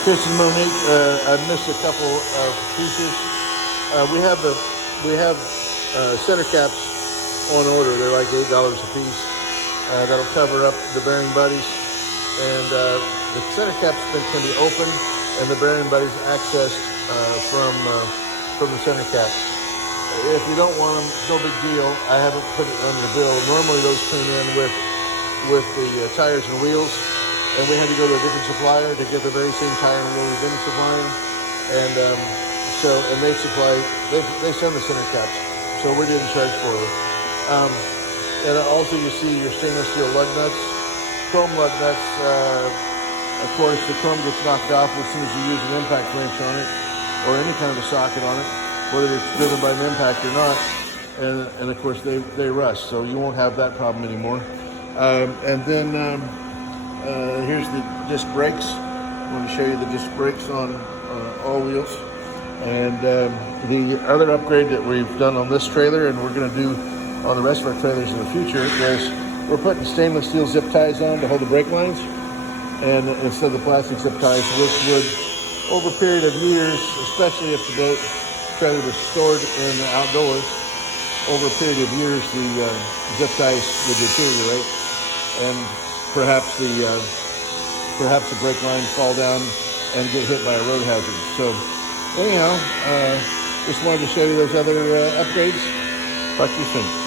Christian Monique, I missed a couple of pieces. We have center caps on order. They're like $8 a piece. That'll cover up the bearing buddies, and the center caps can be opened, and the bearing buddies accessed from the center cap. If you don't want them, no big deal. I haven't put it on your bill. Normally those came in with the tires and wheels, and we had to go to a different supplier to get the very same tire and wheel we've been supplying. And they send the center caps, so we didn't charge for it. And also you see your stainless steel lug nuts, chrome lug nuts. Of course, the chrome gets knocked off as soon as you use an impact wrench on it, or any kind of a socket on it, whether it's driven by an impact or not. And of course they rust, so you won't have that problem anymore. And then here's the disc brakes. I want to show you the disc brakes on all wheels. And the other upgrade that we've done on this trailer, and we're going to do on the rest of our trailers in the future, is we're putting stainless steel zip ties on to hold the brake lines, and instead of the plastic zip ties, which would, over a period of years, especially if the boat trailer was stored in the outdoors, over a period of years, the zip ties would deteriorate, and perhaps the brake lines fall down and get hit by a road hazard. So anyhow, just wanted to show you those other upgrades. Talk to you soon.